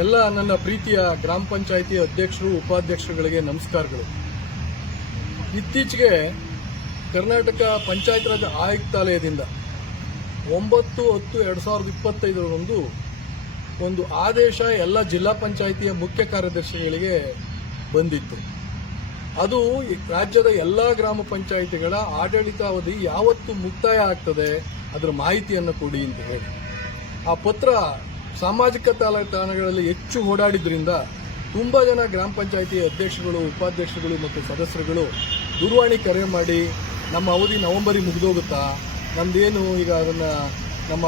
ಎಲ್ಲ ನನ್ನ ಪ್ರೀತಿಯ ಗ್ರಾಮ ಪಂಚಾಯಿತಿ ಅಧ್ಯಕ್ಷರು ಉಪಾಧ್ಯಕ್ಷರುಗಳಿಗೆ ನಮಸ್ಕಾರಗಳು. ಇತ್ತೀಚೆಗೆ ಕರ್ನಾಟಕ ಪಂಚಾಯತ್ ರಾಜ್ ಆಯುಕ್ತಾಲಯದಿಂದ 9/10/2025 ಒಂದು ಆದೇಶ ಎಲ್ಲ ಜಿಲ್ಲಾ ಪಂಚಾಯಿತಿಯ ಮುಖ್ಯ ಕಾರ್ಯದರ್ಶಿಗಳಿಗೆ ಬಂದಿತ್ತು. ಅದು ರಾಜ್ಯದ ಎಲ್ಲ ಗ್ರಾಮ ಪಂಚಾಯಿತಿಗಳ ಆಡಳಿತಾವಧಿ ಯಾವತ್ತು ಮುಕ್ತಾಯ ಆಗ್ತದೆ ಅದರ ಮಾಹಿತಿಯನ್ನು ಕೊಡಿ ಅಂತ ಹೇಳಿ. ಆ ಪತ್ರ ಸಾಮಾಜಿಕ ಜಾಲತಾಣಗಳಲ್ಲಿ ಹೆಚ್ಚು ಓಡಾಡಿದ್ರಿಂದ ತುಂಬಾ ಜನ ಗ್ರಾಮ ಪಂಚಾಯಿತಿ ಅಧ್ಯಕ್ಷರುಗಳು, ಉಪಾಧ್ಯಕ್ಷರುಗಳು ಮತ್ತು ಸದಸ್ಯರುಗಳು ದೂರವಾಣಿ ಕರೆ ಮಾಡಿ ನಮ್ಮ ಅವಧಿ ನವೆಂಬರಿಗೆ ಮುಗಿದೋಗುತ್ತಾ, ನಮ್ದೇನು ಈಗ ನಮ್ಮ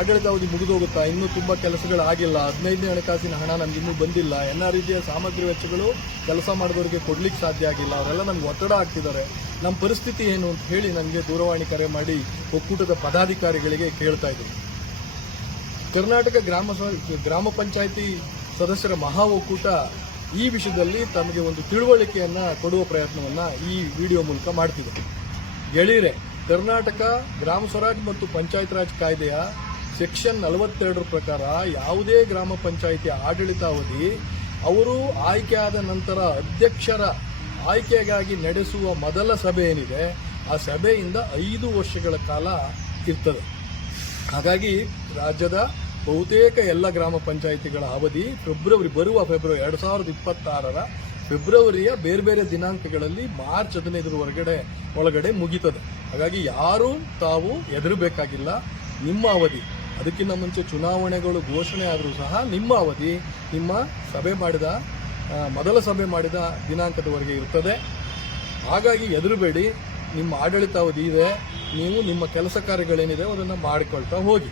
ಆಡಳಿತಾವಧಿ ಮುಗಿದೋಗುತ್ತಾ, ಇನ್ನೂ ತುಂಬ ಕೆಲಸಗಳಾಗಿಲ್ಲ, 15ನೇ ಹಣಕಾಸಿನ ಹಣ ನಮ್ಗೆ ಇನ್ನೂ ಬಂದಿಲ್ಲ, ಎಲ್ಲ ರೀತಿಯ ಸಾಮಗ್ರಿ ವೆಚ್ಚಗಳು ಕೆಲಸ ಮಾಡಿದವರಿಗೆ ಕೊಡ್ಲಿಕ್ಕೆ ಸಾಧ್ಯ ಆಗಿಲ್ಲ, ಅವರೆಲ್ಲ ನಮ್ಗೆ ಒತ್ತಡ ಆಗ್ತಿದ್ದಾರೆ, ನಮ್ಮ ಪರಿಸ್ಥಿತಿ ಏನು ಅಂತ ಹೇಳಿ ನನಗೆ ದೂರವಾಣಿ ಕರೆ ಮಾಡಿ ಒಕ್ಕೂಟದ ಪದಾಧಿಕಾರಿಗಳಿಗೆ ಕೇಳ್ತಾ ಇದ್ದೀನಿ. ಕರ್ನಾಟಕ ಗ್ರಾಮ ಪಂಚಾಯಿತಿ ಸದಸ್ಯರ ಮಹಾ ಒಕ್ಕೂಟ ಈ ವಿಷಯದಲ್ಲಿ ತಮಗೆ ಒಂದು ತಿಳುವಳಿಕೆಯನ್ನು ಕೊಡುವ ಪ್ರಯತ್ನವನ್ನು ಈ ವಿಡಿಯೋ ಮೂಲಕ ಮಾಡ್ತಿದೆ. ಗೆಳೆಯರೆ, ಕರ್ನಾಟಕ ಗ್ರಾಮ ಸ್ವರಾಜ್ ಮತ್ತು ಪಂಚಾಯತ್ ರಾಜ್ ಕಾಯ್ದೆಯ ಸೆಕ್ಷನ್ 42 ಪ್ರಕಾರ ಯಾವುದೇ ಗ್ರಾಮ ಪಂಚಾಯಿತಿಯ ಆಡಳಿತಾವಧಿ ಅವರು ಆಯ್ಕೆಯಾದ ನಂತರ ಅಧ್ಯಕ್ಷರ ಆಯ್ಕೆಗಾಗಿ ನಡೆಸುವ ಮೊದಲ ಸಭೆ ಏನಿದೆ ಆ ಸಭೆಯಿಂದ 5 ವರ್ಷಗಳ ಕಾಲ ಇರ್ತದೆ. ಹಾಗಾಗಿ ರಾಜ್ಯದ ಬಹುತೇಕ ಎಲ್ಲ ಗ್ರಾಮ ಪಂಚಾಯಿತಿಗಳ ಅವಧಿ ಬರುವ ಫೆಬ್ರವರಿ 2026 ಫೆಬ್ರವರಿಯ ಬೇರೆ ಬೇರೆ ದಿನಾಂಕಗಳಲ್ಲಿ ಮಾರ್ಚ್ 15 ಒಳಗಡೆ ಮುಗೀತದೆ. ಹಾಗಾಗಿ ಯಾರೂ ತಾವು ಹೆದರಬೇಕಾಗಿಲ್ಲ. ನಿಮ್ಮ ಅವಧಿ ಅದಕ್ಕಿಂತ ಮುಂಚೆ ಚುನಾವಣೆಗಳು ಘೋಷಣೆ ಆದರೂ ಸಹ ನಿಮ್ಮ ಅವಧಿ ನಿಮ್ಮ ಮೊದಲ ಸಭೆ ಮಾಡಿದ ದಿನಾಂಕದವರೆಗೆ ಇರ್ತದೆ. ಹಾಗಾಗಿ ಹೆದರಬೇಡಿ, ನಿಮ್ಮ ಆಡಳಿತಾವಧಿ ಇದೆ, ನೀವು ನಿಮ್ಮ ಕೆಲಸ ಕಾರ್ಯಗಳೇನಿದೆ ಅದನ್ನು ಮಾಡಿಕೊಳ್ತಾ ಹೋಗಿ.